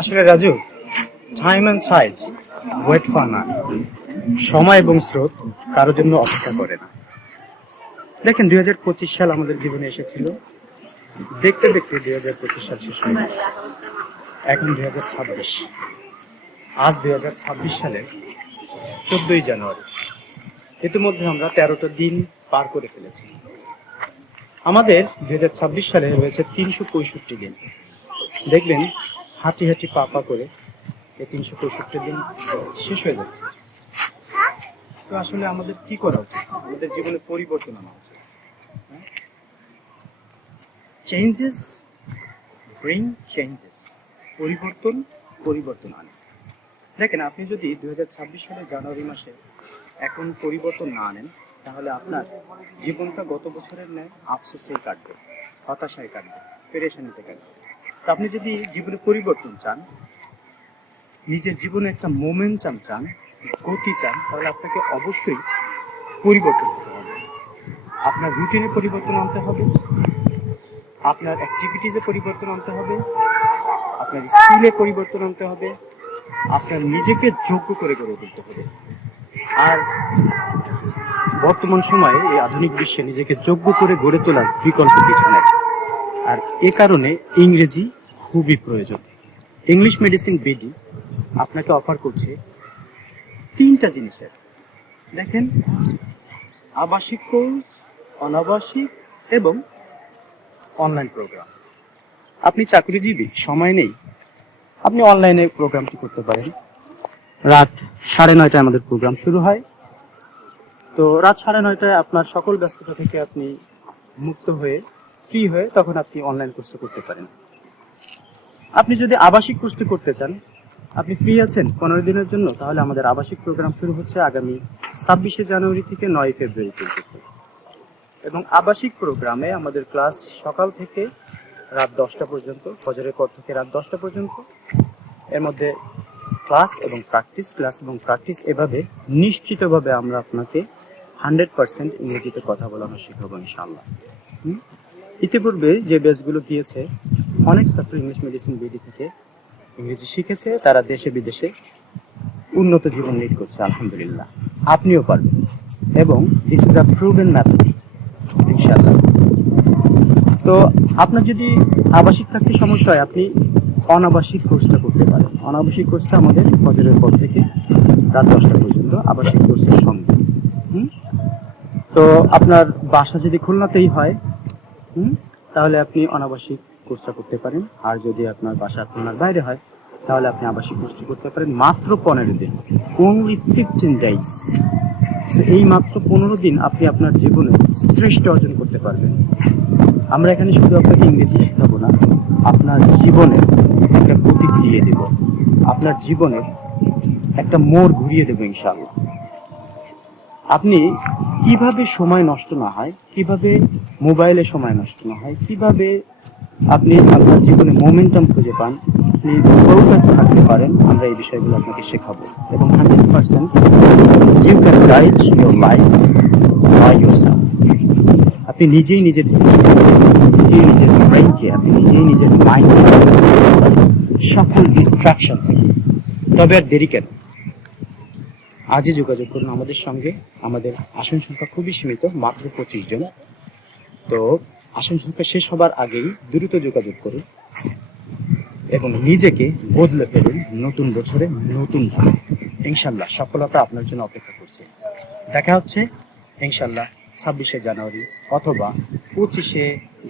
আসলে Raju, time and tide wait for none. সময় এবং স্রোত কারোর জন্য অপেক্ষা করে না। দেখেন, 2025 সাল আমাদের জীবনে এসেছিল, দেখতে দেখতে 2025 সাল শেষ হয়ে গেল। এখন 2026, আজ 2026 সালের 14ই জানুয়ারি। ইতিমধ্যে আমরা 13টা দিন পার করে ফেলেছি। আমাদের 2026 সালে রয়েছে 365 দিন। দেখবেন হাঁটি হাঁটি পা পা করে এই 365 দিন শেষ হয়ে যাচ্ছে। তো আসলে আমাদের কি করা উচিত? আমাদের জীবনে পরিবর্তন আনা উচিত। Changes bring changes. পরিবর্তন পরিবর্তন আনে। দেখেন, আপনি যদি 2026 সালের জানুয়ারি মাসে এখন পরিবর্তন না আনেন, তাহলে আপনার জীবনটা গত বছরের ন্যায় আফসোসেই কাটবে, হতাশায় কাটবে, পেরেশানিতে কাটবে। তো আপনি যদি জীবনে পরিবর্তন চান, নিজের জীবনে একটা মোমেন্টাম চান, গতি চান, তাহলে আপনাকে অবশ্যই পরিবর্তন করতে হবে। আপনার রুটিনে পরিবর্তন আনতে হবে, আপনার অ্যাক্টিভিটিসে পরিবর্তন আনতে হবে, আপনার স্কিলে পরিবর্তন আনতে হবে, আপনার নিজেকে যোগ্য করে গড়ে তুলতে হবে। আর বর্তমান সময়ে এই আধুনিক বিশ্বে নিজেকে যোগ্য করে গড়ে তোলার বিকল্প কিছু নেই। আর এ কারণে ইংরেজি খুবই প্রয়োজন। ইংলিশ মেডিসিন বিডি আপনাকে অফার করছে 3টা জিনিসের। দেখেন, আবাসিক কোর্স, অনাবাসিক এবং অনলাইন প্রোগ্রাম। আপনি চাকরিজীবী, সময় নেই, আপনি অনলাইনে প্রোগ্রামটি করতে পারেন। রাত 9:30টায় আমাদের প্রোগ্রাম শুরু হয়। তো রাত 9:30টায় আপনার সকল ব্যস্ততা থেকে আপনি মুক্ত হয়ে, ফ্রি হয়ে, তখন আপনি অনলাইন কোর্সটা করতে পারেন। আপনি যদি আবাসিক কোর্সটি করতে চান, আপনি ফ্রি আছেন 15 দিনের জন্য, তাহলে আমাদের আবাসিক প্রোগ্রাম শুরু হচ্ছে আগামী 26শে জানুয়ারি থেকে 9ই ফেব্রুয়ারি পর্যন্ত। এবং আবাসিক প্রোগ্রামে আমাদের ক্লাস সকাল থেকে রাত 10টা পর্যন্ত, ফজরের পর থেকে রাত 10টা পর্যন্ত। এর মধ্যে ক্লাস এবং প্র্যাকটিস এভাবে নিশ্চিতভাবে আমরা আপনাকে 100% ইংরেজিতে কথা বলানো শেখাবো ইনশাআল্লাহ। ইতিপূর্বে যে ব্যাচগুলো গিয়েছে, অনেক ছাত্র ইংলিশ মেডিসিন বিডি থেকে ইংরেজি শিখেছে, তারা দেশে বিদেশে উন্নত জীবন লিড করছে আলহামদুলিল্লাহ। আপনিও পারবেন, এবং this is a proven method ইনশাআল্লাহ। তো আপনার যদি আবাসিক থাকতে সমস্যা হয়, আপনি অনাবাসিক কোর্সটা করতে পারেন। অনাবাসিক কোর্সটা আমাদের ফজরের পর থেকে রাত 10টা পর্যন্ত আবাসিক কোর্সের সঙ্গে। তো আপনার বাসা যদি খুলনাতেই হয়, তাহলে আপনি অনাবাসিক কোর্সটা করতে পারেন। আর যদি আপনার বাসা খুলনার বাইরে হয়, তাহলে আপনি আবাসিক কোর্সটি করতে পারেন মাত্র 15 দিন, অনলি 15 days। এই মাত্র 15 দিন আপনি আপনার জীবনে শ্রেষ্ঠ অর্জন করতে পারবেন। আমরা এখানে শুধু আপনাকে ইংরেজি শেখাবো না, আপনার জীবনে একটা গতি ফিরিয়ে দেব, আপনার জীবনে একটা মোড় ঘুরিয়ে দেবো ইনশাআল্লাহ। আপনি কিভাবে সময় নষ্ট না হয়, কিভাবে মোবাইলে সময় নষ্ট না হয়, কিভাবে আপনি আপনার জীবনে মোমেন্টাম খুঁজে পান, আপনি ফোকাস থাকতে পারেন, আমরা এই বিষয়গুলো আপনাকে শেখাবো। এবং 100% you can guide your life by yourself. আপনি নিজেই নিজের ব্রেইনকে, আপনি নিজেই নিজের মাইন্ডকে সকল ডিস্ট্রাকশন থেকে। তবে আর দেরি কেন? আজই যোগাযোগ করুন আমাদের সঙ্গে। আমাদের আসন সংখ্যা খুবই সীমিত, মাত্র 25 জন। তো আসন সংখ্যা শেষ হবার আগেই দ্রুত যোগাযোগ করুন এবং নিজেকে বদলে ফেলুন নতুন বছরে নতুন ভাবে। ইনশাল্লাহ সফলতা আপনার জন্য অপেক্ষা করছে। দেখা হচ্ছে ইনশাল্লাহ 26শে জানুয়ারি অথবা 25শে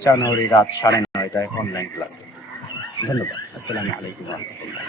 জানুয়ারি রাত 9:30টায় অনলাইন ক্লাসে। ধন্যবাদ। আসসালামু আলাইকুম ওয়া রাহমাতুল্লাহ।